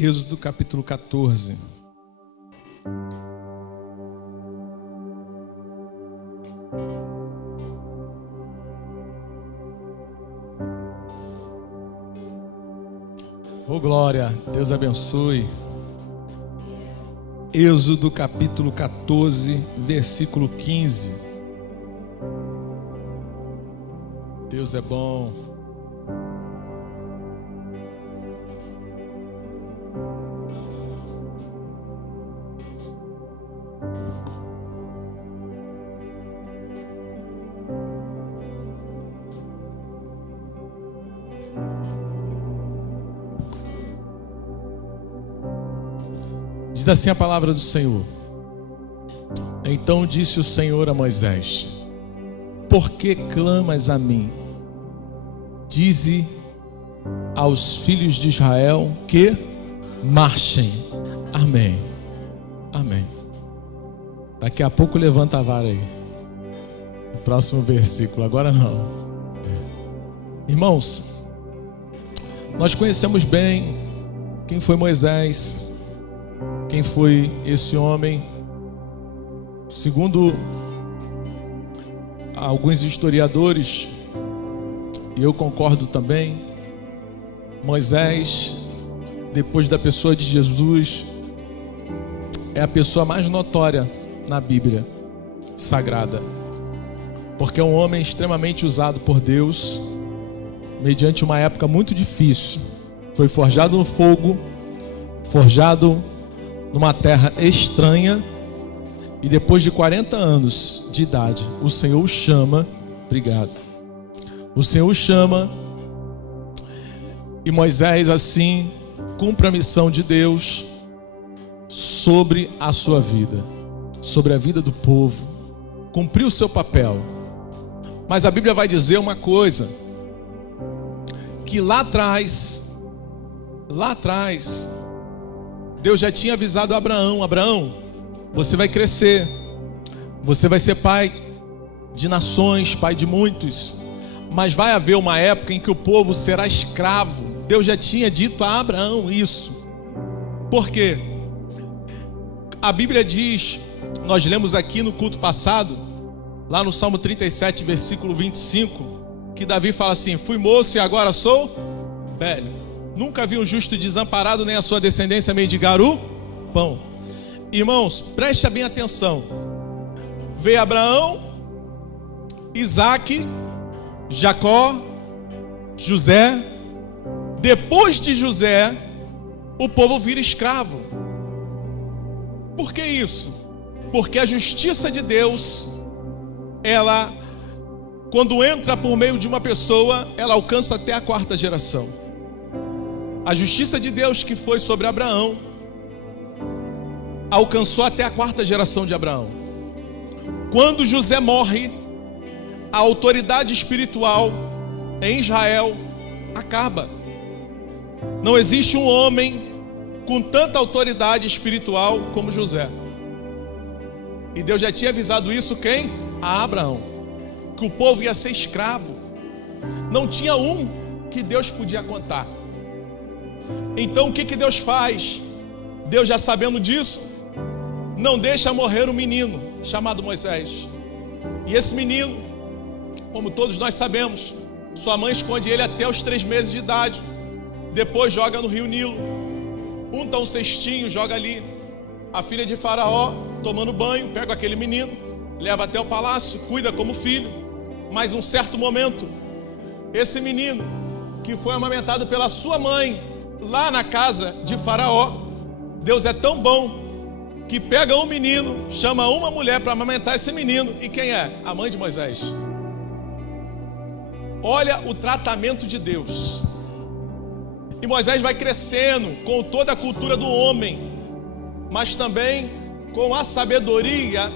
Êxodo capítulo 14. Oh glória, Deus abençoe. Êxodo capítulo 14, versículo 15. Deus é bom. Diz assim a palavra do Senhor. Então disse o Senhor a Moisés: por que clamas a mim? Dize aos filhos de Israel que marchem. Amém. Amém. Daqui a pouco levanta a vara aí. O próximo versículo, agora não. Irmãos, nós conhecemos bem quem foi Moisés, quem foi esse homem. Segundo alguns historiadores, e eu concordo também, Moisés, depois da pessoa de Jesus, é a pessoa mais notória na Bíblia Sagrada, porque é um homem extremamente usado por Deus, mediante uma época muito difícil. Foi forjado no fogo, forjado numa terra estranha, e depois de 40 anos de idade, o Senhor o chama. Obrigado. O Senhor o chama, e Moisés assim cumpre a missão de Deus sobre a sua vida, sobre a vida do povo. Cumpriu o seu papel. Mas a Bíblia vai dizer uma coisa, que lá atrás, Deus já tinha avisado a Abraão: Abraão, você vai crescer, você vai ser pai de nações, pai de muitos, mas vai haver uma época em que o povo será escravo. Deus já tinha dito a Abraão isso. Por quê? A Bíblia diz, nós lemos aqui no culto passado, lá no Salmo 37, versículo 25, que Davi fala assim: fui moço e agora sou velho. Nunca vi um justo desamparado, nem a sua descendência mendigar o pão. Irmãos, preste bem atenção. Veio Abraão, Isaac, Jacó, José. Depois de José, o povo vira escravo. Por que isso? Porque a justiça de Deus, ela, quando entra por meio de uma pessoa, ela alcança até a 4ª geração. A justiça de Deus que foi sobre Abraão alcançou até a 4ª geração de Abraão. Quando José morre, a autoridade espiritual em Israel acaba. Não existe um homem com tanta autoridade espiritual como José. E Deus já tinha avisado isso quem? A Abraão, que o povo ia ser escravo. Não tinha um que Deus podia contar. Então o que Deus faz? Deus, já sabendo disso, não deixa morrer um menino chamado Moisés. E esse menino, como todos nós sabemos, sua mãe esconde ele até os 3 meses de idade. Depois joga no rio Nilo, unta um cestinho, joga ali. A filha de Faraó, tomando banho, pega aquele menino, leva até o palácio, cuida como filho. Mas um certo momento, esse menino, que foi amamentado pela sua mãe, lá na casa de Faraó, Deus é tão bom que pega um menino, chama uma mulher para amamentar esse menino. E quem é? A mãe de Moisés. Olha o tratamento de Deus. E Moisés vai crescendo com toda a cultura do homem, mas também com a sabedoria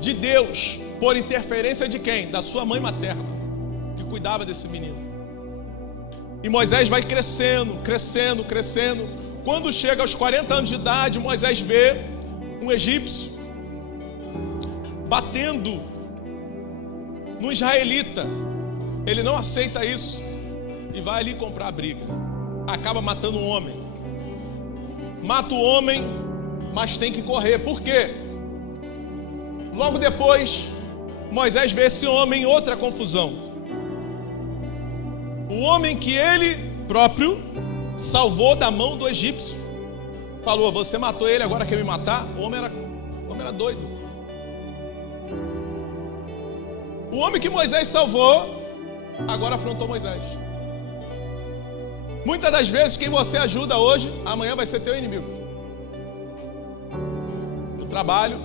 de Deus, por interferência de quem? Da sua mãe materna, que cuidava desse menino. E Moisés vai crescendo. Quando chega aos 40 anos de idade, Moisés vê um egípcio batendo no israelita. Ele não aceita isso e vai ali comprar a briga. Acaba matando um homem. mata o homem, mas tem que correr. Por quê? Logo depois, Moisés vê esse homem em outra confusão. O homem que ele próprio salvou da mão do egípcio. Falou: você matou ele, agora quer me matar? O homem era doido. O homem que Moisés salvou, agora afrontou Moisés. Muitas das vezes, quem você ajuda hoje, amanhã vai ser teu inimigo. No trabalho,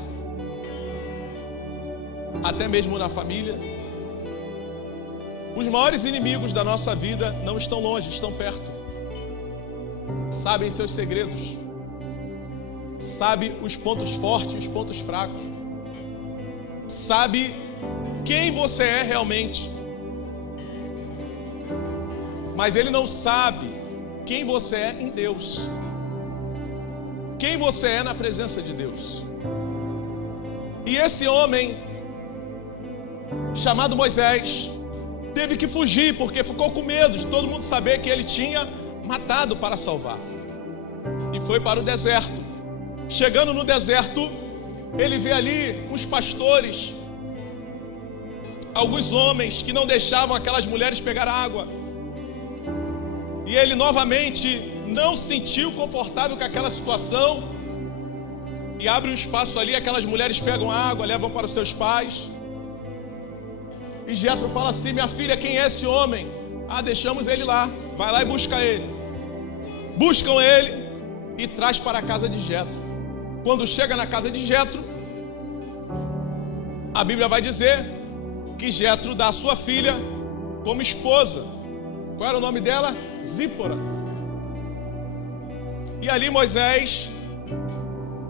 até mesmo na família. Os maiores inimigos da nossa vida não estão longe, estão perto. Sabem seus segredos. Sabe os pontos fortes e os pontos fracos. Sabe quem você é realmente. Mas ele não sabe quem você é em Deus. Quem você é na presença de Deus. E esse homem, chamado Moisés, teve que fugir, porque ficou com medo de todo mundo saber que ele tinha matado para salvar. E foi para o deserto. Chegando no deserto, ele vê ali uns pastores, alguns homens que não deixavam aquelas mulheres pegar água. E ele novamente não se sentiu confortável com aquela situação. E abre um espaço ali, aquelas mulheres pegam água, levam para os seus pais. E Jetro fala assim: minha filha, quem é esse homem? Ah, deixamos ele lá, vai lá e busca ele. Buscam ele e traz para a casa de Jetro. Quando chega na casa de Jetro, a Bíblia vai dizer que Jetro dá a sua filha como esposa. Qual era o nome dela? Zípora. E ali Moisés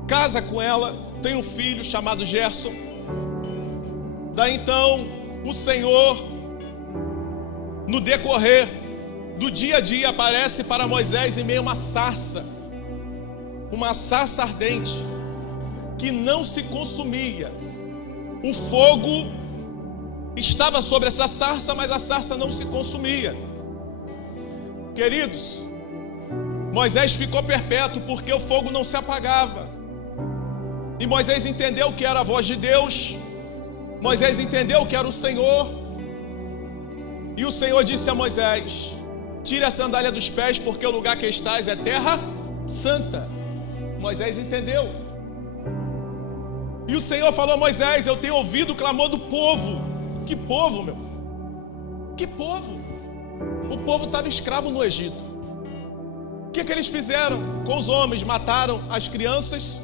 casa com ela, tem um filho chamado Gerson. Daí então o Senhor, no decorrer do dia a dia, aparece para Moisés em meio a uma sarça ardente, que não se consumia. O fogo estava sobre essa sarça, mas a sarça não se consumia. Queridos, Moisés ficou perpétuo porque o fogo não se apagava. E Moisés entendeu que era a voz de Deus. Moisés entendeu que era o Senhor. E o Senhor disse a Moisés: tire a sandália dos pés, porque o lugar que estás é terra santa. Moisés entendeu. E o Senhor falou a Moisés: eu tenho ouvido o clamor do povo. Que povo, meu? Que povo? O povo estava escravo no Egito. O que eles fizeram com os homens? Mataram as crianças.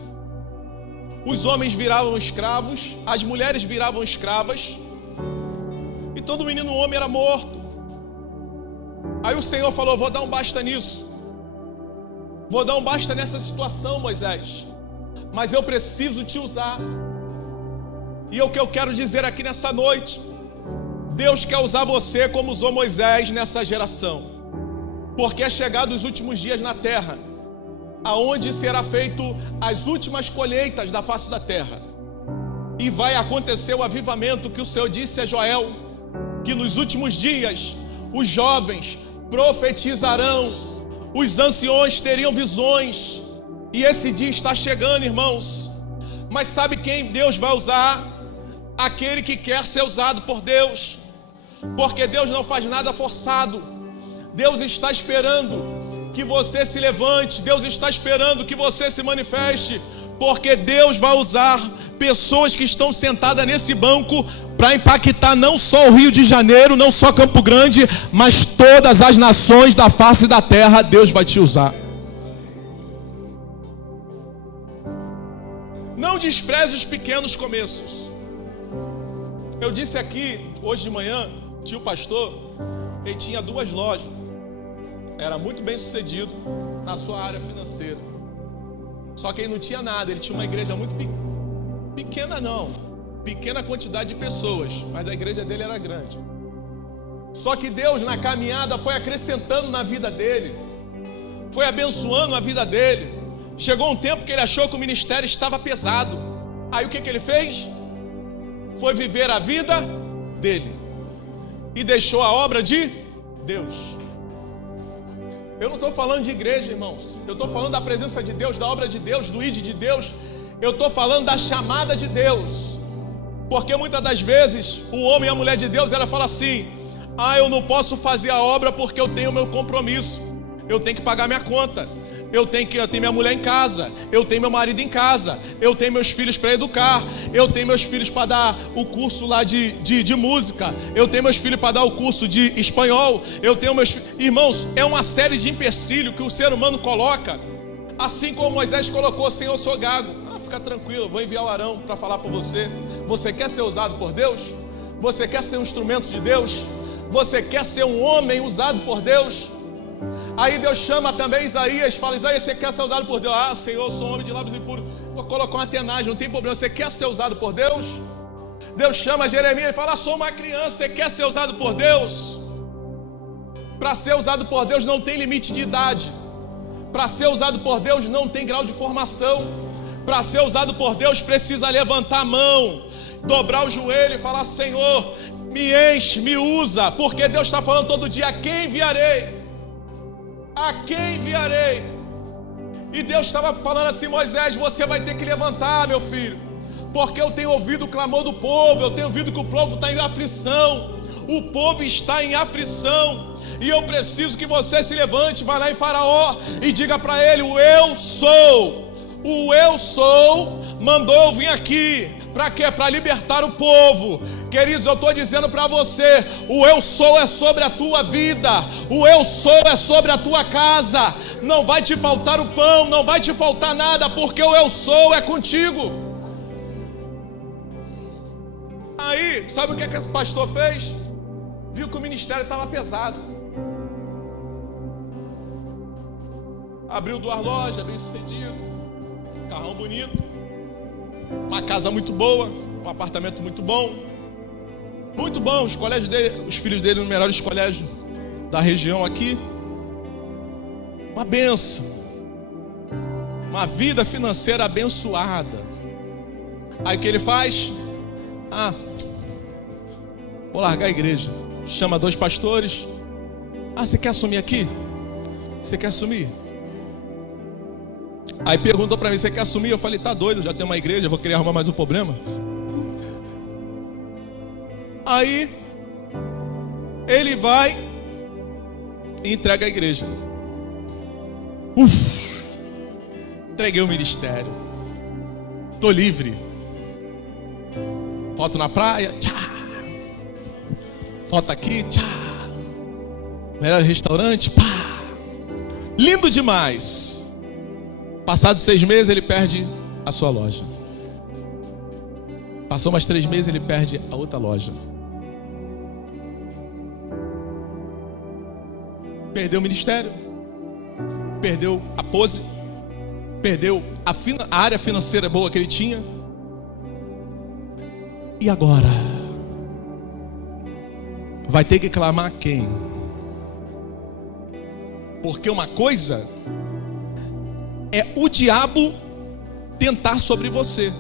Os homens viravam escravos. As mulheres viravam escravas. E todo menino homem era morto. Aí o Senhor falou: vou dar um basta nisso. Vou dar um basta nessa situação, Moisés. Mas eu preciso te usar. E o que eu quero dizer aqui nessa noite: Deus quer usar você como usou Moisés nessa geração. Porque é chegado os últimos dias na terra, aonde será feito as últimas colheitas da face da terra. E vai acontecer o avivamento que o Senhor disse a Joel, que nos últimos dias os jovens profetizarão, os anciões teriam visões. E esse dia está chegando, irmãos. Mas sabe quem Deus vai usar? Aquele que quer ser usado por Deus. Porque Deus não faz nada forçado. Deus está esperando que você se levante. Deus está esperando que você se manifeste. Porque Deus vai usar pessoas que estão sentadas nesse banco para impactar não só o Rio de Janeiro, não só Campo Grande, mas todas as nações da face da terra. Deus vai te usar. Não despreze os pequenos começos. Eu disse aqui, hoje de manhã, tio pastor, ele tinha 2 lojas. Era muito bem sucedido na sua área financeira. Só que ele não tinha nada, ele tinha uma igreja muito pequena não. Pequena quantidade de pessoas, mas a igreja dele era grande. Só que Deus na caminhada foi acrescentando na vida dele. Foi abençoando a vida dele. Chegou um tempo que ele achou que o ministério estava pesado. Aí o que ele fez? Foi viver a vida dele. E deixou a obra de Deus. Eu não estou falando de igreja, irmãos. Eu estou falando da presença de Deus, da obra de Deus, do id de Deus. Eu estou falando da chamada de Deus. Porque muitas das vezes o homem e a mulher de Deus, ela fala assim: eu não posso fazer a obra porque eu tenho meu compromisso. Eu tenho que pagar minha conta. Eu tenho minha mulher em casa, eu tenho meu marido em casa, eu tenho meus filhos para educar, eu tenho meus filhos para dar o curso lá de música, eu tenho meus filhos para dar o curso de espanhol, eu tenho meus filhos. Irmãos, é uma série de empecilhos que o ser humano coloca, assim como Moisés colocou: Senhor, eu sou gago. Fica tranquilo, vou enviar o Arão para falar por você. Você quer ser usado por Deus? Você quer ser um instrumento de Deus? Você quer ser um homem usado por Deus? Aí Deus chama também Isaías, fala: Isaías, você quer ser usado por Deus? Senhor, eu sou um homem de lábios impuros. Vou colocar uma tenagem, não tem problema. Você quer ser usado por Deus? Deus chama Jeremias e fala: sou uma criança, você quer ser usado por Deus? Para ser usado por Deus não tem limite de idade. Para ser usado por Deus não tem grau de formação. Para ser usado por Deus precisa levantar a mão, dobrar o joelho e falar: Senhor, me enche, me usa. Porque Deus está falando todo dia: a quem enviarei? A quem enviarei? E Deus estava falando assim: Moisés, você vai ter que levantar, meu filho, porque eu tenho ouvido o clamor do povo, eu tenho ouvido que o povo está em aflição, o povo está em aflição, e eu preciso que você se levante, vá lá em Faraó e diga para ele: o eu sou, mandou eu vir aqui. Para quê? Para libertar o povo. Queridos, eu estou dizendo para você: o eu sou é sobre a tua vida, o eu sou é sobre a tua casa. Não vai te faltar o pão, não vai te faltar nada, porque o eu sou é contigo. Aí, sabe o que esse pastor fez? Viu que o ministério estava pesado, abriu 2 lojas, bem sucedido, carrão bonito, uma casa muito boa, um apartamento muito bom, os colégios dele, os filhos dele nos melhores colégios da região aqui, uma bênção, uma vida financeira abençoada. Aí o que ele faz? Vou largar a igreja. Chama 2 pastores. Você quer assumir aqui? Você quer assumir? Aí perguntou para mim: você quer assumir? Eu falei: tá doido, já tem uma igreja, vou querer arrumar mais um problema. Aí ele vai e entrega a igreja. Entreguei o ministério, tô livre. Foto na praia, tchá. Foto aqui, tchá. Melhor restaurante, pá. Lindo demais. Passados 6 meses ele perde a sua loja. Passou mais 3 meses, ele perde a outra loja. Perdeu o ministério, perdeu a pose, perdeu a área financeira boa que ele tinha. E agora? Vai ter que clamar quem? Porque uma coisa é o diabo tentar sobre você.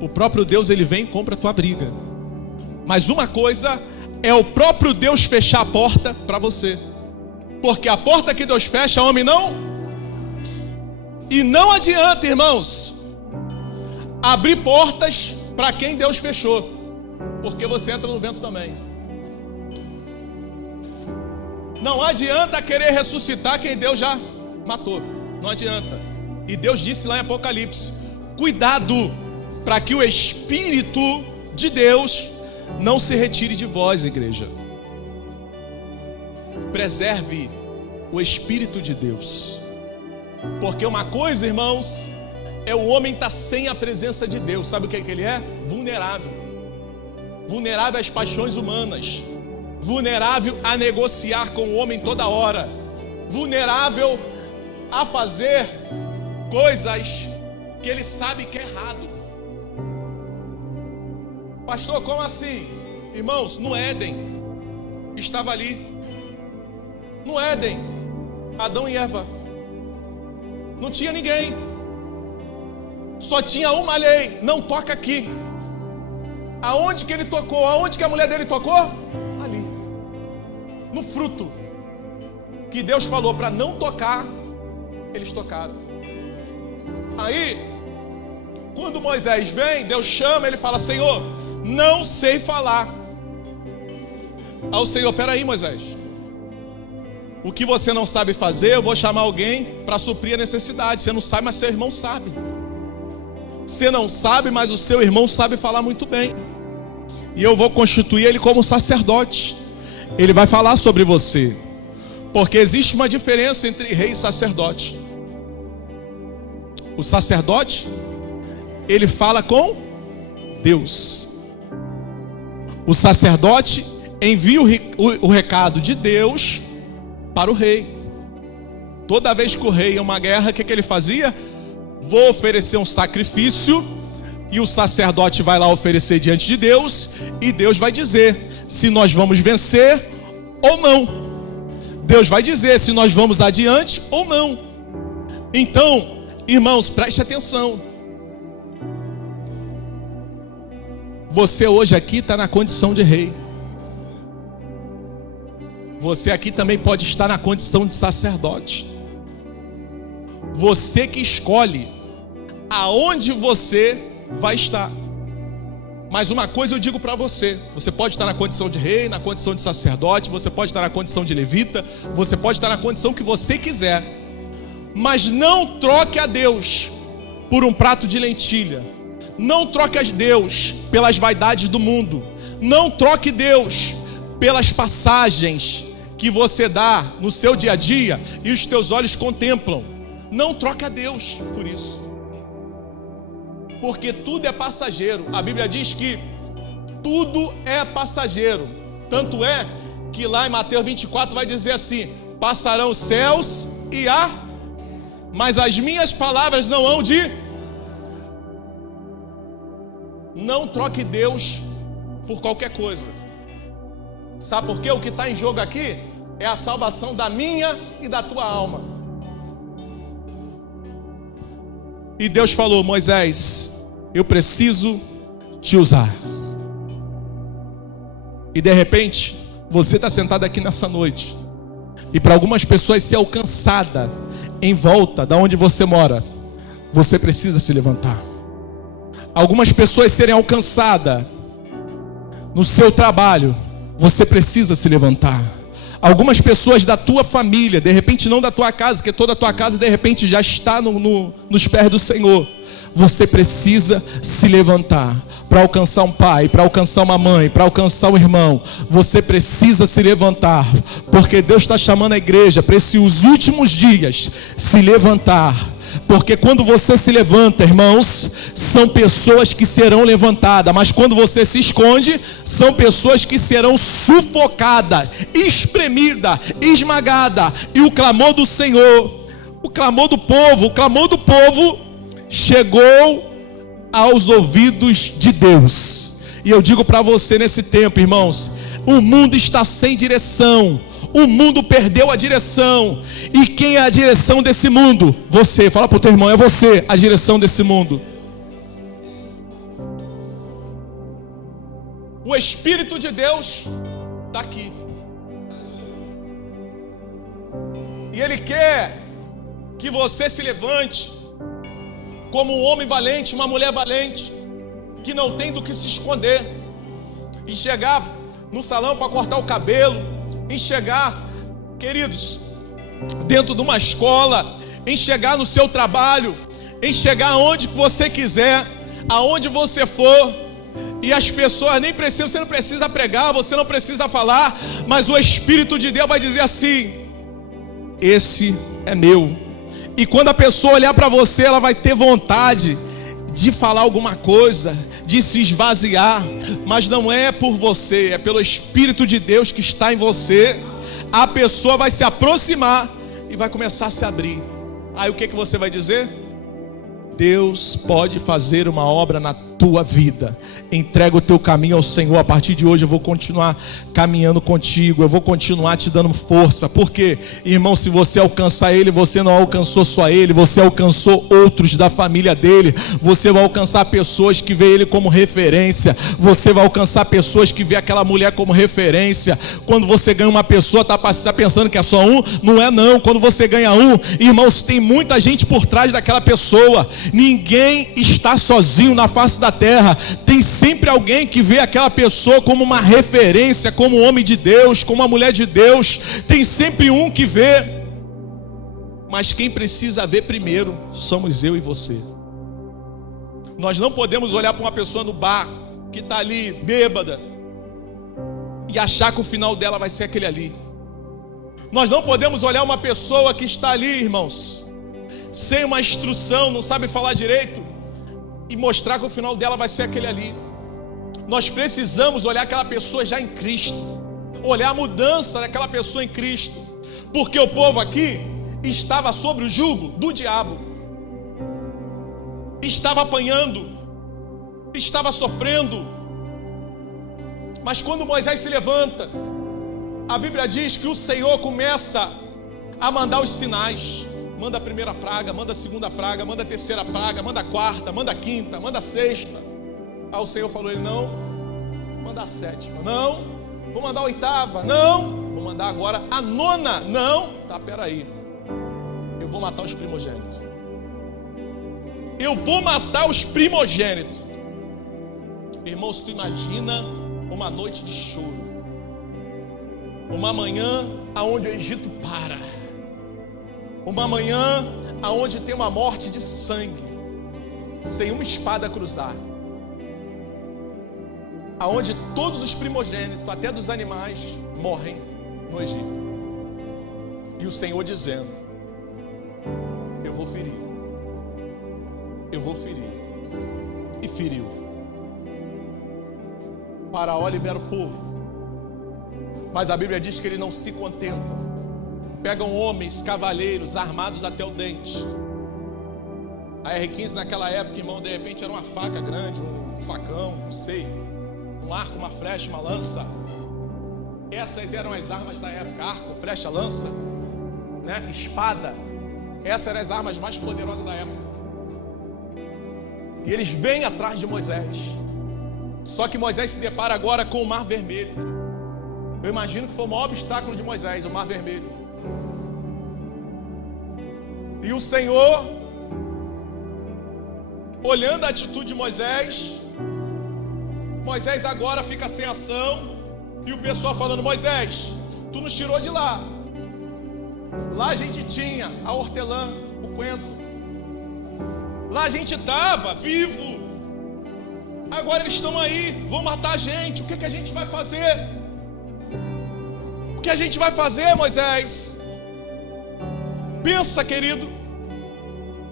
O próprio Deus, ele vem e compra a tua briga. Mas uma coisa é o próprio Deus fechar a porta para você. Porque a porta que Deus fecha, homem não. E não adianta, irmãos, abrir portas para quem Deus fechou, porque você entra no vento também. Não adianta querer ressuscitar quem Deus já matou. Não adianta. E Deus disse lá em Apocalipse: cuidado para que o Espírito de Deus não se retire de vós, igreja. Preserve o Espírito de Deus. Porque uma coisa, irmãos, é o homem estar sem a presença de Deus. Sabe o que ele é? Vulnerável. Vulnerável às paixões humanas. Vulnerável a negociar com o homem toda hora. Vulnerável a fazer coisas que ele sabe que é errado. Pastor, como assim? Irmãos, no Éden, estava ali. No Éden, Adão e Eva. Não tinha ninguém. Só tinha uma lei: não toca aqui. Aonde que ele tocou? Aonde que a mulher dele tocou? Ali. No fruto que Deus falou para não tocar, eles tocaram. Aí, quando Moisés vem, Deus chama, ele fala: Senhor, não sei falar. Aí o Senhor: peraí, Moisés, o que você não sabe fazer, eu vou chamar alguém para suprir a necessidade. Você não sabe, mas seu irmão sabe. Você não sabe, mas o seu irmão sabe falar muito bem. E eu vou constituir ele como sacerdote. Ele vai falar sobre você. Porque existe uma diferença entre rei e sacerdote. O sacerdote, ele fala com Deus. O sacerdote envia o recado de Deus para o rei. Toda vez que o rei ia uma guerra, o que ele fazia? Vou oferecer um sacrifício. E o sacerdote vai lá oferecer diante de Deus. E Deus vai dizer se nós vamos vencer ou não. Deus vai dizer se nós vamos adiante ou não. Então, irmãos, preste atenção. Você hoje aqui está na condição de rei. Você aqui também pode estar na condição de sacerdote. Você que escolhe aonde você vai estar. Mas uma coisa eu digo para você: você pode estar na condição de rei, na condição de sacerdote, você pode estar na condição de levita, você pode estar na condição que você quiser. Mas não troque a Deus por um prato de lentilha. Não troque a Deus pelas vaidades do mundo. Não troque Deus pelas passagens que você dá no seu dia a dia e os teus olhos contemplam. Não troque a Deus por isso. Porque tudo é passageiro. A Bíblia diz que tudo é passageiro. Tanto é que lá em Mateus 24 vai dizer assim: passarão os céus e mas as minhas palavras não hão de. Não troque Deus por qualquer coisa. Sabe por quê? O que está em jogo aqui é a salvação da minha e da tua alma. E Deus falou: Moisés, eu preciso te usar. E de repente, você está sentado aqui nessa noite, e para algumas pessoas ser alcançada em volta da onde você mora, você precisa se levantar. Algumas pessoas serem alcançadas no seu trabalho, você precisa se levantar. Algumas pessoas da tua família, de repente não da tua casa, porque toda a tua casa de repente já está nos pés do Senhor. Você precisa se levantar para alcançar um pai, para alcançar uma mãe, para alcançar um irmão. Você precisa se levantar, porque Deus está chamando a igreja para esses últimos dias se levantar. Porque quando você se levanta, irmãos, são pessoas que serão levantadas. Mas quando você se esconde, são pessoas que serão sufocadas, espremidas, esmagadas. E o clamor do Senhor, o clamor do povo chegou aos ouvidos de Deus. E eu digo para você nesse tempo, irmãos, o mundo está sem direção. O mundo perdeu a direção. E quem é a direção desse mundo? Você. Fala para o teu irmão: é você a direção desse mundo. O Espírito de Deus está aqui. E Ele quer que você se levante como um homem valente, uma mulher valente, que não tem do que se esconder. E chegar no salão para cortar o cabelo, em chegar, queridos, dentro de uma escola, em chegar no seu trabalho, em chegar aonde você quiser, aonde você for, e as pessoas nem precisam, você não precisa pregar, você não precisa falar, mas o Espírito de Deus vai dizer assim: esse é meu. E quando a pessoa olhar para você, ela vai ter vontade de falar alguma coisa, de se esvaziar, mas não é por você, é pelo Espírito de Deus que está em você. A pessoa vai se aproximar e vai começar a se abrir. Aí o que você vai dizer? Deus pode fazer uma obra na tua vida. Entrega o teu caminho ao Senhor. A partir de hoje eu vou continuar caminhando contigo, eu vou continuar te dando força. Porque, irmão, se você alcançar Ele, você não alcançou só Ele, você alcançou outros da família dele. Você vai alcançar pessoas que veem Ele como referência. Você vai alcançar pessoas que veem aquela mulher como referência. Quando você ganha uma pessoa, está pensando que é só um? Não é não. Quando você ganha um, irmãos, tem muita gente por trás daquela pessoa. Ninguém está sozinho na face da terra. Tem sempre alguém que vê aquela pessoa como uma referência, como um homem de Deus, como uma mulher de Deus. Tem sempre um que vê. Mas quem precisa ver primeiro somos eu e você. Nós não podemos olhar para uma pessoa no bar que está ali bêbada e achar que o final dela vai ser aquele ali. Nós não podemos olhar uma pessoa que está ali, irmãos, sem uma instrução, não sabe falar direito, e mostrar que o final dela vai ser aquele ali. Nós precisamos olhar aquela pessoa já em Cristo, olhar a mudança daquela pessoa em Cristo, porque o povo aqui estava sob o jugo do diabo, estava apanhando, estava sofrendo. Mas quando Moisés se levanta, a Bíblia diz que o Senhor começa a mandar os sinais. Manda a primeira praga, manda a segunda praga, manda a terceira praga, manda a quarta, manda a quinta, manda a sexta. Aí o Senhor falou: ele não, manda a sétima, não, vou mandar a oitava, não, vou mandar agora a nona, não, tá, peraí, eu vou matar os primogênitos. Eu vou matar os primogênitos. Irmãos, tu imagina uma noite de choro, uma manhã aonde o Egito para, uma manhã aonde tem uma morte de sangue, sem uma espada cruzar, aonde todos os primogênitos, até dos animais, morrem no Egito. E o Senhor dizendo: eu vou ferir, eu vou ferir. E feriu. Faraó libera o povo, mas a Bíblia diz que ele não se contenta. Pegam homens, cavaleiros, armados até o dente. A R15 naquela época, irmão, de repente era uma faca grande, um facão, não sei, um arco, uma flecha, uma lança. Essas eram as armas da época: arco, flecha, lança, né? Espada. Essas eram as armas mais poderosas da época. E eles vêm atrás de Moisés. Só que Moisés se depara agora com o Mar Vermelho. Eu imagino que foi o maior obstáculo de Moisés, o Mar Vermelho. E o Senhor, olhando a atitude de Moisés, Moisés agora fica sem ação. E o pessoal falando: Moisés, tu nos tirou de lá. Lá a gente tinha a hortelã, o coentro. Lá a gente estava vivo. Agora eles estão aí, vão matar a gente. O que a gente vai fazer? O que a gente vai fazer, Moisés? Pensa, querido,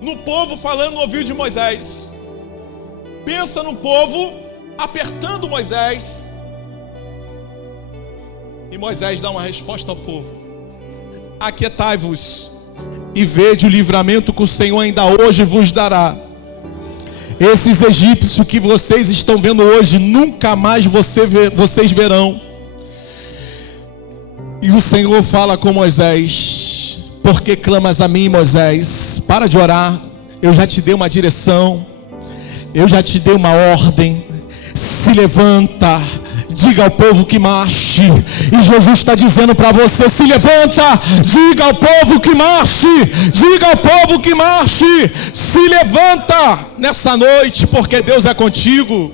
no povo falando no ouvido de Moisés. Pensa no povo apertando Moisés. E Moisés dá uma resposta ao povo: aquietai-vos e vede o livramento que o Senhor ainda hoje vos dará. Esses egípcios que vocês estão vendo hoje, nunca mais vocês verão. E o Senhor fala com Moisés: por que clamas a mim, Moisés? Para de orar, eu já te dei uma direção, eu já te dei uma ordem. Se levanta, diga ao povo que marche. E Jesus está dizendo para você: se levanta, diga ao povo que marche, diga ao povo que marche. Se levanta nessa noite, porque Deus é contigo.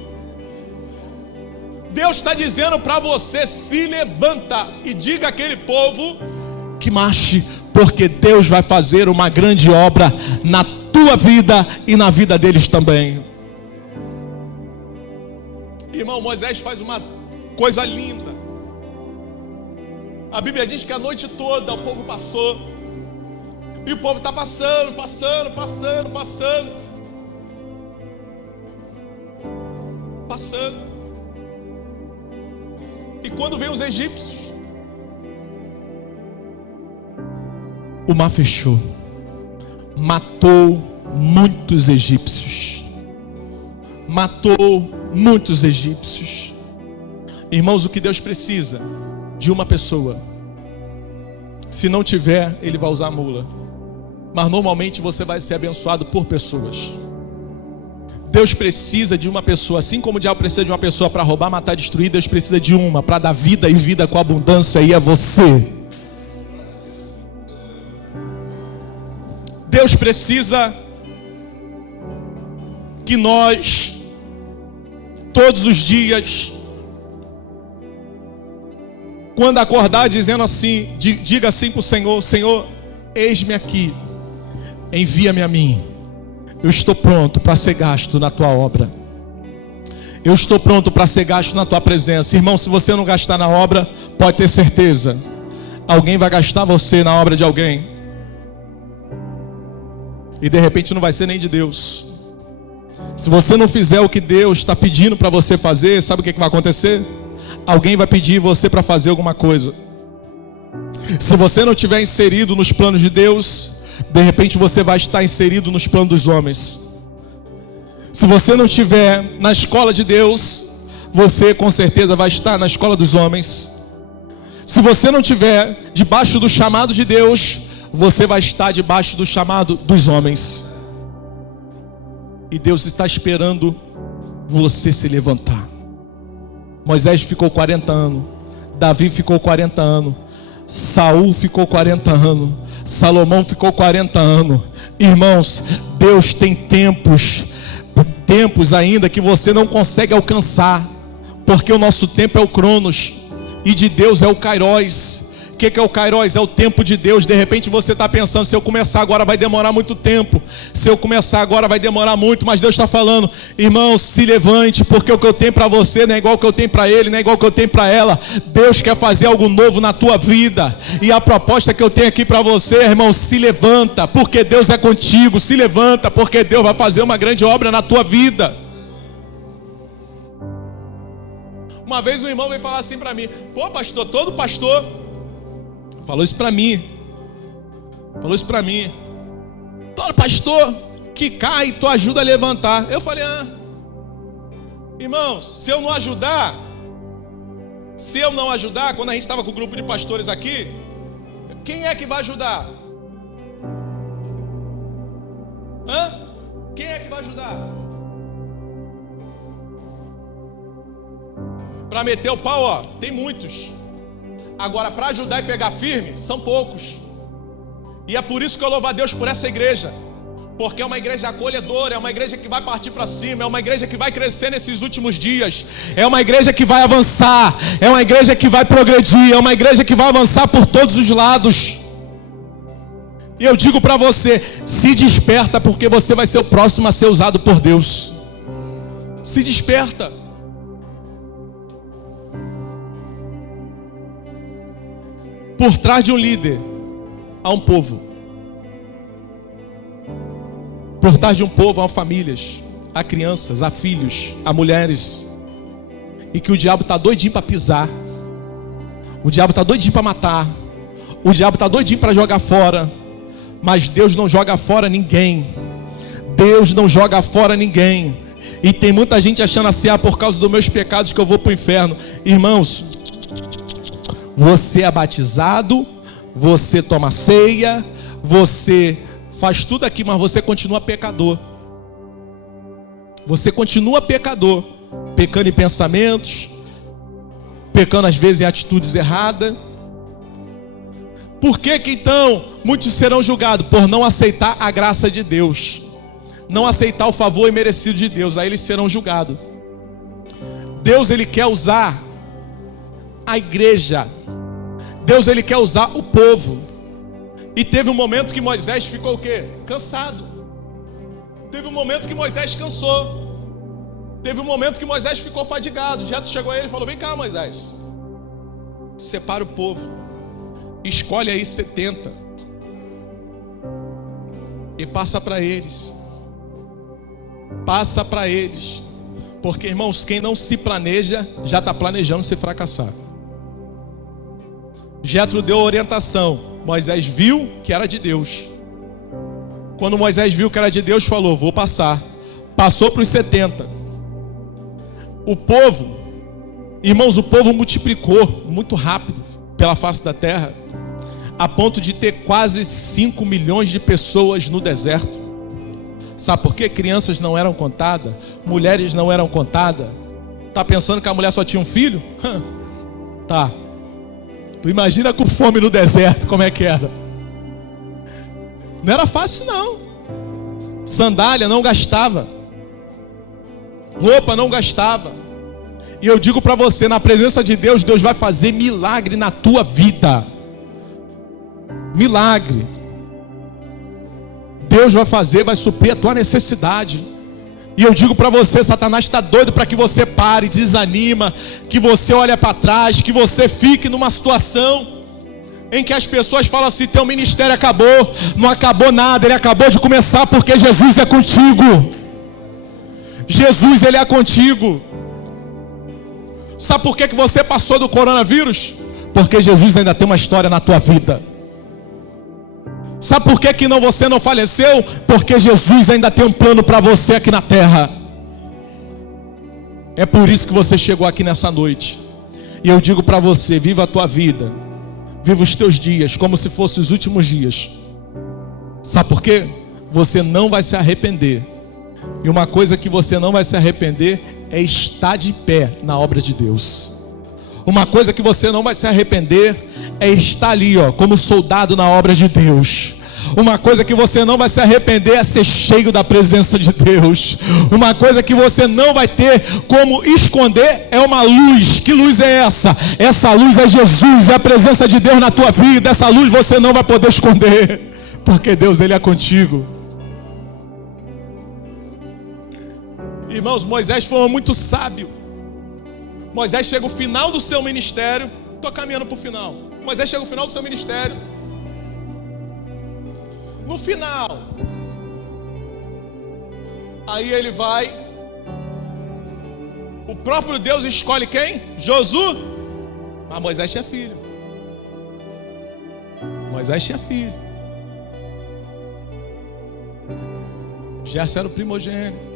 Deus está dizendo para você: se levanta e diga àquele povo que marche, porque Deus vai fazer uma grande obra na tua vida e na vida deles também. Irmão, Moisés faz uma coisa linda. A Bíblia diz que a noite toda o povo passou. E o povo está passando. E quando vem os egípcios, o mar fechou. Matou muitos egípcios. matou muitos egípcios. Irmãos, o que Deus precisa? De uma pessoa. Se não tiver, Ele vai usar a mula. Mas normalmente você vai ser abençoado por pessoas. Deus precisa de uma pessoa. Assim como o diabo precisa de uma pessoa para roubar, matar, destruir, Deus precisa de uma para dar vida, e vida com abundância, e é você. Deus precisa que nós, todos os dias, quando acordar, dizendo assim, diga assim para o Senhor: Senhor, eis-me aqui, envia-me a mim. Eu estou pronto para ser gasto na tua obra. Eu estou pronto para ser gasto na tua presença. Irmão, se você não gastar na obra, pode ter certeza, alguém vai gastar você na obra de alguém. E de repente não vai ser nem de Deus. Se você não fizer o que Deus está pedindo para você fazer, sabe o que vai acontecer? Alguém vai pedir você para fazer alguma coisa. Se você não estiver inserido nos planos de Deus, de repente você vai estar inserido nos planos dos homens. Se você não estiver na escola de Deus, você com certeza vai estar na escola dos homens. Se você não estiver debaixo do chamado de Deus, você vai estar debaixo do chamado dos homens. E Deus está esperando você se levantar. Moisés ficou 40 anos, Davi ficou 40 anos, Saul ficou 40 anos, Salomão ficou 40 anos. Irmãos, Deus tem tempos ainda que você não consegue alcançar, porque o nosso tempo é o Cronos e de Deus é o Kairos. O que é o Kairos? É o tempo de Deus. De repente você está pensando: se eu começar agora vai demorar muito tempo, se eu começar agora vai demorar muito. Mas Deus está falando: irmão, se levante, porque o que eu tenho para você não é igual o que eu tenho para ele, não é igual o que eu tenho para ela. Deus quer fazer algo novo na tua vida, e a proposta que eu tenho aqui para você, irmão, se levanta, porque Deus é contigo. Se levanta, porque Deus vai fazer uma grande obra na tua vida. Uma vez um irmão veio falar assim para mim: pô, pastor, todo pastor falou isso para mim. Todo pastor que cai, tu ajuda a levantar. Eu falei: irmãos, se eu não ajudar, quando a gente estava com o grupo de pastores aqui, quem é que vai ajudar? Quem é que vai ajudar? Para meter o pau, ó, tem muitos. Agora, para ajudar e pegar firme, são poucos. E é por isso que eu louvo a Deus por essa igreja. Porque é uma igreja acolhedora, é uma igreja que vai partir para cima, é uma igreja que vai crescer nesses últimos dias, é uma igreja que vai avançar, é uma igreja que vai progredir, é uma igreja que vai avançar por todos os lados. E eu digo para você: se desperta, porque você vai ser o próximo a ser usado por Deus. Se desperta. Por trás de um líder, há um povo. Por trás de um povo, há famílias, há crianças, há filhos, há mulheres. E que o diabo está doidinho para pisar. O diabo está doidinho para matar. O diabo está doidinho para jogar fora. Mas Deus não joga fora ninguém. Deus não joga fora ninguém. E tem muita gente achando assim: por causa dos meus pecados que eu vou para o inferno. Irmãos, você é batizado, você toma ceia, você faz tudo aqui, mas você continua pecador. Você continua pecador, pecando em pensamentos, pecando às vezes em atitudes erradas. Por que então muitos serão julgados? Por não aceitar a graça de Deus, não aceitar o favor imerecido de Deus. Aí eles serão julgados. Deus, Ele quer usar a igreja. Deus, Ele quer usar o povo. E teve um momento que Moisés ficou o quê? Cansado. Teve um momento que Moisés cansou. Teve um momento que Moisés ficou fadigado. Jetro chegou a ele e falou: vem cá, Moisés, separa o povo, escolhe aí 70 e passa para eles. Passa para eles. Porque, irmãos, quem não se planeja já está planejando se fracassar. Jetro deu orientação. Moisés viu que era de Deus. Quando Moisés viu que era de Deus, falou: vou passar. Passou para os 70. O povo, irmãos, o povo multiplicou muito rápido pela face da terra, a ponto de ter quase 5 milhões de pessoas no deserto. Sabe por quê? Crianças não eram contadas, mulheres não eram contadas. Tá pensando que a mulher só tinha um filho? Tá. Tu imagina com fome no deserto, como é que era? Não era fácil não. Sandália não gastava, roupa não gastava. E eu digo para você, na presença de Deus, Deus vai fazer milagre na tua vida. Milagre. Deus vai fazer, vai suprir a tua necessidade. E eu digo para você, Satanás está doido para que você pare, desanima, que você olhe para trás, que você fique numa situação em que as pessoas falam assim: teu ministério acabou. Não acabou nada, ele acabou de começar, porque Jesus é contigo. Jesus, ele é contigo. Sabe por que você passou do coronavírus? Porque Jesus ainda tem uma história na tua vida. Sabe por que você não faleceu? Porque Jesus ainda tem um plano para você aqui na terra. É por isso que você chegou aqui nessa noite. E eu digo para você: viva a tua vida, viva os teus dias como se fossem os últimos dias. Sabe por quê? Você não vai se arrepender. E uma coisa que você não vai se arrepender é estar de pé na obra de Deus. Uma coisa que você não vai se arrepender é estar ali, como soldado na obra de Deus. Uma coisa que você não vai se arrepender é ser cheio da presença de Deus. Uma coisa que você não vai ter como esconder é uma luz. Que luz é essa? Essa luz é Jesus, é a presença de Deus na tua vida. Essa luz você não vai poder esconder, porque Deus, ele é contigo. Irmãos, Moisés foi muito sábio. Moisés chega ao final do seu ministério. Estou caminhando para o final. Moisés chega ao final do seu ministério. No final, aí ele vai. O próprio Deus escolhe quem? Josué. Mas Moisés tinha filho. Moisés tinha filho. Gerson era o primogênito.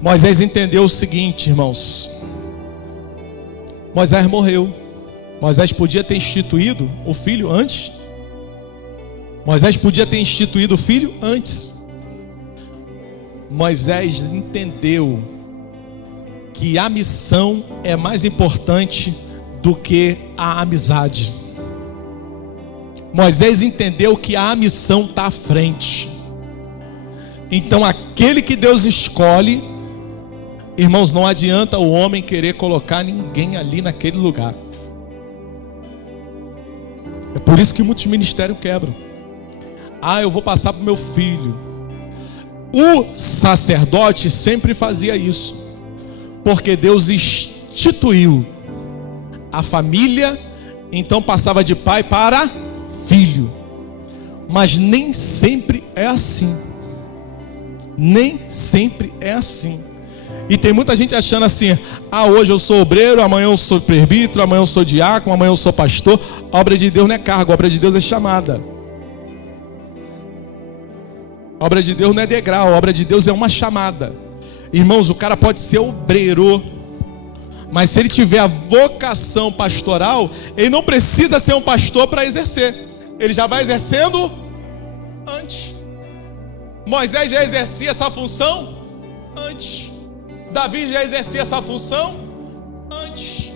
Moisés entendeu o seguinte, irmãos. Moisés morreu. Moisés podia ter instituído o filho antes. Moisés podia ter instituído o filho antes. Moisés entendeu que a missão é mais importante do que a amizade. Moisés entendeu que a missão está à frente. Então aquele que Deus escolhe, irmãos, não adianta o homem querer colocar ninguém ali naquele lugar. É por isso que muitos ministérios quebram. Eu vou passar para o meu filho. O sacerdote sempre fazia isso, porque Deus instituiu a família, então passava de pai para filho. Mas nem sempre é assim. Nem sempre é assim. E tem muita gente achando assim: hoje eu sou obreiro, amanhã eu sou presbítero, amanhã eu sou diácono, amanhã eu sou pastor. A obra de Deus não é cargo, a obra de Deus é chamada. A obra de Deus não é degrau, a obra de Deus é uma chamada. Irmãos, o cara pode ser obreiro, mas se ele tiver a vocação pastoral, ele não precisa ser um pastor para exercer. Ele já vai exercendo antes. Moisés já exercia essa função antes. Davi já exercia essa função antes.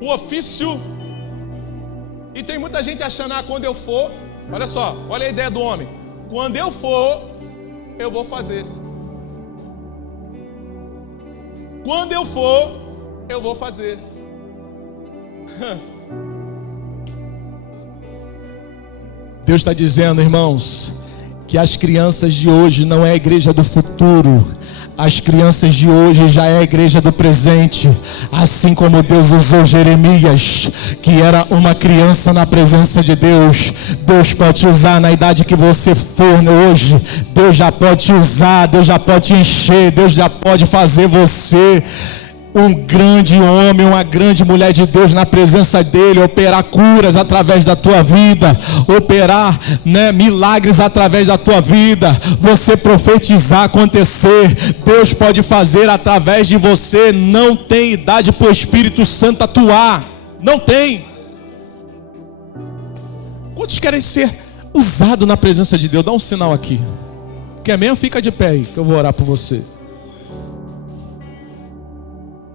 O ofício. E tem muita gente achando: quando eu for, olha só, olha a ideia do homem. Quando eu for, eu vou fazer. Quando eu for, eu vou fazer. Deus está dizendo, irmãos, que as crianças de hoje não é a igreja do futuro. As crianças de hoje já é a igreja do presente. Assim como Deus usou Jeremias, que era uma criança na presença de Deus, Deus pode te usar na idade que você for hoje. Deus já pode te usar, Deus já pode te encher, Deus já pode fazer você um grande homem, uma grande mulher de Deus na presença dele, operar curas através da tua vida, operar, milagres através da tua vida, você profetizar, acontecer, Deus pode fazer através de você. Não tem idade para o Espírito Santo atuar, não tem. Quantos querem ser usados na presença de Deus? Dá um sinal aqui. Quer mesmo? Fica de pé aí, que eu vou orar por você.